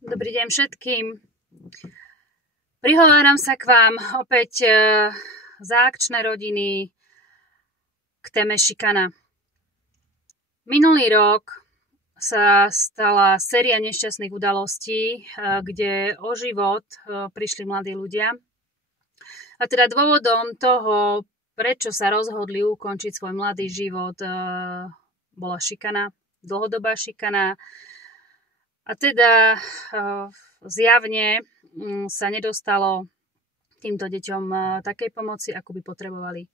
Dobrý deň všetkým. Prihováram sa k vám opäť za akčné rodiny k téme šikana. Minulý rok sa stala séria nešťastných udalostí, kde o život prišli mladí ľudia. A teda dôvodom toho, prečo sa rozhodli ukončiť svoj mladý život, bola šikana, dlhodobá šikana. A teda zjavne sa nedostalo týmto deťom takej pomoci, ako by potrebovali.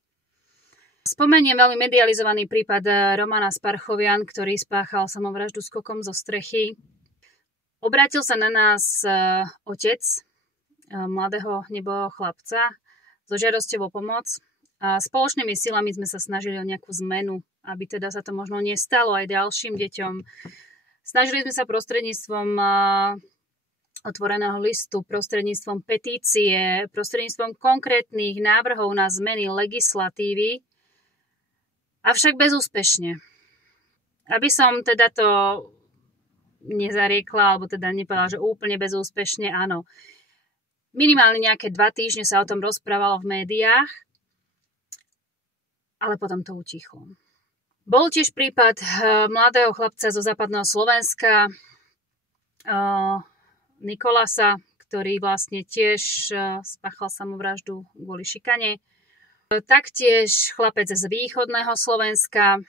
Spomeniem veľmi medializovaný prípad Romana Sparchovian, ktorý spáchal samovraždu skokom zo strechy. Obrátil sa na nás otec mladého nebohého chlapca so žiadosťou o pomoc. A spoločnými silami sme sa snažili o nejakú zmenu, aby teda sa to možno nestalo aj ďalším deťom. Snažili sme sa prostredníctvom otvoreného listu, prostredníctvom petície, prostredníctvom konkrétnych návrhov na zmeny legislatívy, avšak bezúspešne. Aby som teda to nezariekla, alebo teda nepovedala, že úplne bezúspešne, áno. Minimálne nejaké 2 týždne sa o tom rozprávalo v médiách, ale potom to utichlo. Bol tiež prípad mladého chlapca zo západného Slovenska, Nikolasa, ktorý vlastne tiež spáchal samovraždu kvôli šikane. Taktiež chlapec z východného Slovenska,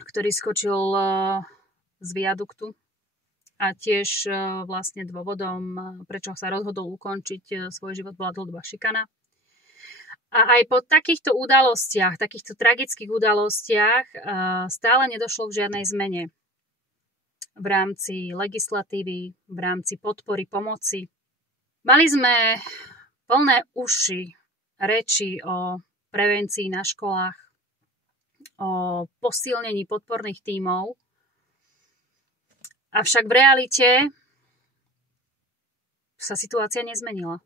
ktorý skočil z viaduktu a tiež vlastne dôvodom, prečo sa rozhodol ukončiť svoj život, bola dlhodobá šikana. A aj po takýchto udalostiach, takýchto tragických udalostiach stále nedošlo k žiadnej zmene v rámci legislatívy, v rámci podpory pomoci. Mali sme plné uši reči o prevencii na školách, o posilnení podporných tímov, avšak v realite sa situácia nezmenila.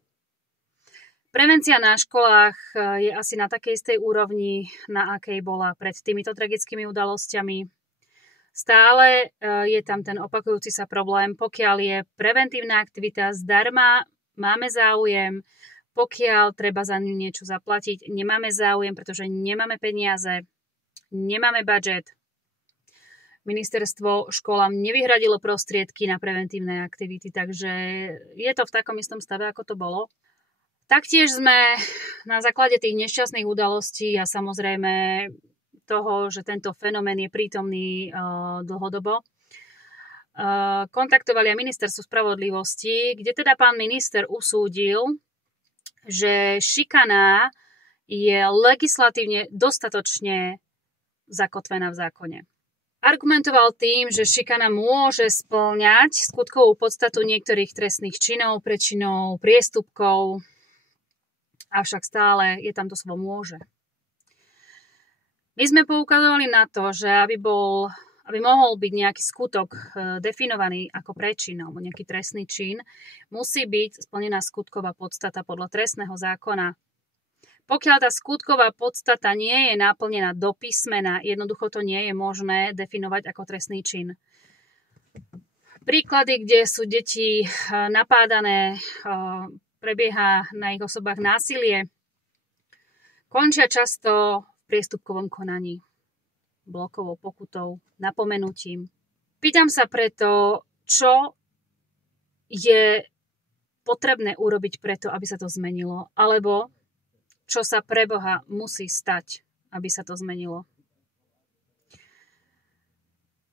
Prevencia na školách je asi na takej istej úrovni, na akej bola pred týmito tragickými udalosťami. Stále je tam ten opakujúci sa problém, pokiaľ je preventívna aktivita zdarma, máme záujem, pokiaľ treba za ňu niečo zaplatiť, nemáme záujem, pretože nemáme peniaze, nemáme budžet. Ministerstvo školám nevyhradilo prostriedky na preventívne aktivity, takže je to v takom istom stave, ako to bolo. Taktiež sme na základe tých nešťastných udalostí a samozrejme toho, že tento fenomén je prítomný dlhodobo, kontaktovali aj Ministerstvo spravodlivosti, kde teda pán minister usúdil, že šikana je legislatívne dostatočne zakotvená v zákone. Argumentoval tým, že šikana môže spĺňať skutkovú podstatu niektorých trestných činov, prečinov, priestupkov, avšak stále je tam to slovo môže. My sme poukazovali na to, že aby mohol byť nejaký skutok definovaný ako prečin alebo nejaký trestný čin, musí byť splnená skutková podstata podľa trestného zákona. Pokiaľ tá skutková podstata nie je naplnená do písmena, jednoducho to nie je možné definovať ako trestný čin. Príklady, kde sú deti napádané, prebieha na ich osobách násilie, končia často v priestupkovom konaní, blokovou pokutou, napomenutím. Pýtam sa preto, čo je potrebné urobiť preto, aby sa to zmenilo, alebo čo sa pre Boha musí stať, aby sa to zmenilo.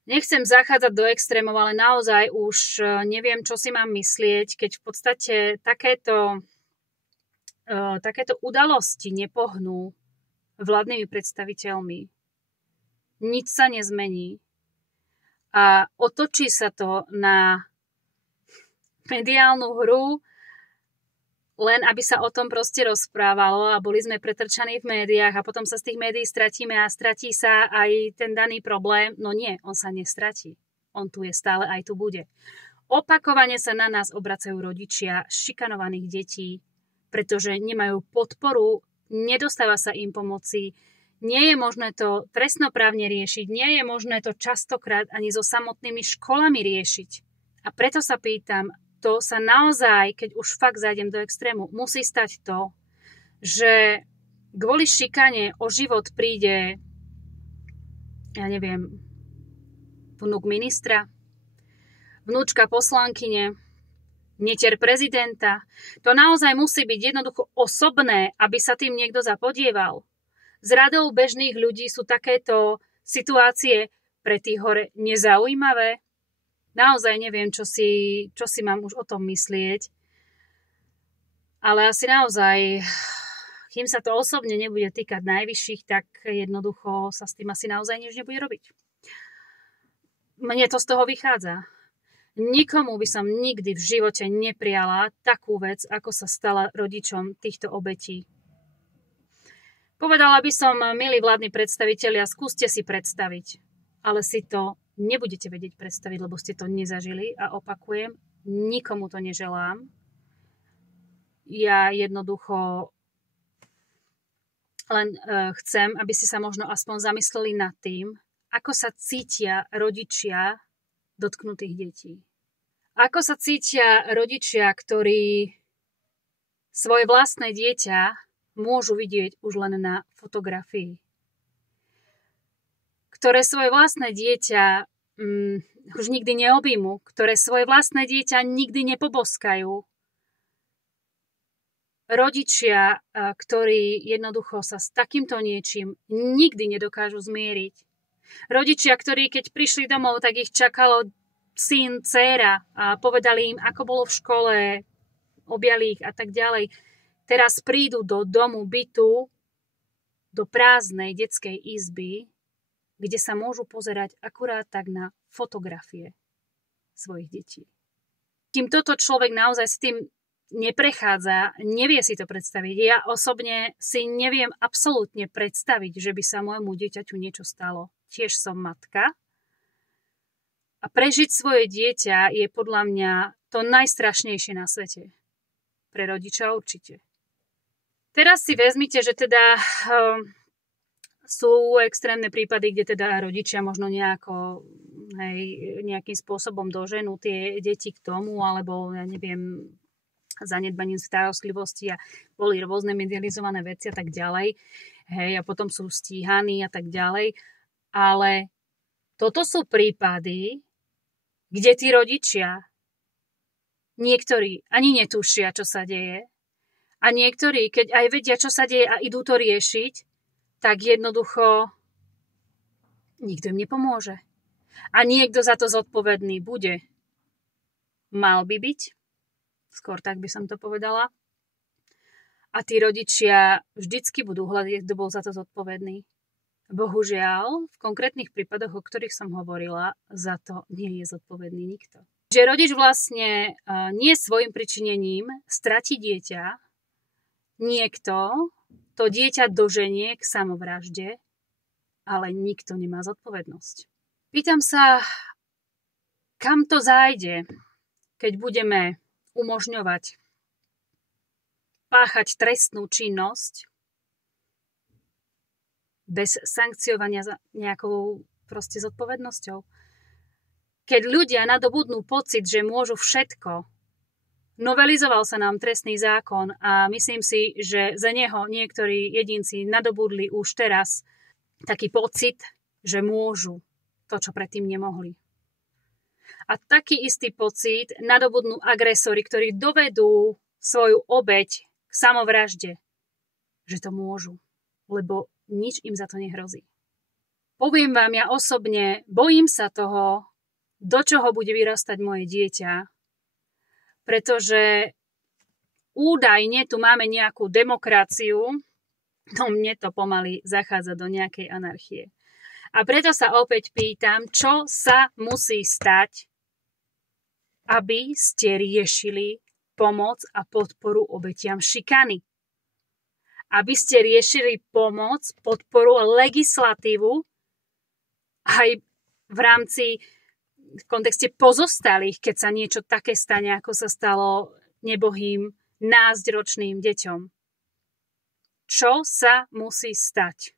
Nechcem zachádzať do extrémov, ale naozaj už neviem, čo si mám myslieť, keď v podstate takéto udalosti nepohnú vládnymi predstaviteľmi. Nič sa nezmení. A otočí sa to na mediálnu hru, len aby sa o tom proste rozprávalo a boli sme pretrčaní v médiách a potom sa z tých médií stratíme a stratí sa aj ten daný problém. No nie, on sa nestratí. On tu je stále, aj tu bude. Opakovane sa na nás obracajú rodičia šikanovaných detí, pretože nemajú podporu, nedostáva sa im pomoci, nie je možné to trestnoprávne riešiť, nie je možné to častokrát ani so samotnými školami riešiť. A preto sa pýtam, to sa naozaj, keď už fakt zájdem do extrému, musí stať to, že kvôli šikane o život príde, ja neviem, vnuk ministra, vnúčka poslankyne, netier prezidenta. To naozaj musí byť jednoducho osobné, aby sa tým niekto zapodieval. Z radou bežných ľudí sú takéto situácie pre tých hore nezaujímavé. Naozaj neviem, čo si mám už o tom myslieť. Ale asi naozaj, kým sa to osobne nebude týkať najvyšších, tak jednoducho sa s tým asi naozaj nič nebude robiť. Mne to z toho vychádza. Nikomu by som nikdy v živote neprijala takú vec, ako sa stala rodičom týchto obetí. Povedala by som, milí vládni predstavitelia, skúste si predstaviť, ale si to nebudete vedieť predstaviť, lebo ste to nezažili a opakujem, nikomu to neželám. Ja jednoducho len chcem, aby ste sa možno aspoň zamysleli nad tým, ako sa cítia rodičia dotknutých detí. Ako sa cítia rodičia, ktorí svoje vlastné dieťa môžu vidieť už len na fotografii. Ktoré svoje vlastné dieťa už nikdy neobjímu, ktoré svoje vlastné dieťa nikdy nepoboskajú. Rodičia, ktorí jednoducho sa s takýmto niečím nikdy nedokážu zmieriť. Rodičia, ktorí keď prišli domov, tak ich čakalo syn, dcéra a povedali im, ako bolo v škole, objali ich a tak ďalej. Teraz prídu do domu, bytu, do prázdnej detskej izby, kde sa môžu pozerať akurát tak na fotografie svojich detí. Kým toto človek naozaj s tým neprechádza, nevie si to predstaviť. Ja osobne si neviem absolútne predstaviť, že by sa môjmu dieťaťu niečo stalo. Tiež som matka. A prežiť svoje dieťa je podľa mňa to najstrašnejšie na svete. Pre rodiča určite. Teraz si vezmite, že teda sú extrémne prípady, kde teda rodičia možno nejakým spôsobom doženú tie deti k tomu, alebo ja neviem, zanedbaním starostlivosti a boli rôzne medializované veci a tak ďalej. A potom sú stíhaní a tak ďalej. Ale toto sú prípady, kde tí rodičia niektorí ani netušia, čo sa deje, a niektorí, keď aj vedia, čo sa deje a idú to riešiť, tak jednoducho nikto im nepomôže. A niekto za to zodpovedný bude. Mal by byť, skôr tak by som to povedala. A tí rodičia vždycky budú hľadať, kto bol za to zodpovedný. Bohužiaľ, v konkrétnych prípadoch, o ktorých som hovorila, za to nie je zodpovedný nikto. Že rodič vlastne nie svojim pričinením stratí dieťa, niekto to dieťa doženie k samovražde, ale nikto nemá zodpovednosť. Pýtam sa, kam to zájde, keď budeme umožňovať páchať trestnú činnosť bez sankciovania za nejakou proste zodpovednosťou. Keď ľudia nadobudnú pocit, že môžu všetko, novelizoval sa nám trestný zákon a myslím si, že za neho niektorí jedinci nadobudli už teraz taký pocit, že môžu to, čo predtým nemohli. A taký istý pocit nadobudnú agresori, ktorí dovedú svoju obeť k samovražde, že to môžu, lebo nič im za to nehrozí. Poviem vám, ja osobne bojím sa toho, do čoho bude vyrastať moje dieťa, pretože údajne tu máme nejakú demokraciu, no mne to pomaly zachádza do nejakej anarchie. A preto sa opäť pýtam, čo sa musí stať, aby ste riešili pomoc a podporu obetiam šikany. Aby ste riešili pomoc, podporu a legislatívu aj v rámci v kontexte pozostalých, keď sa niečo také stane, ako sa stalo nebohým 12-ročným deťom. Čo sa musí stať?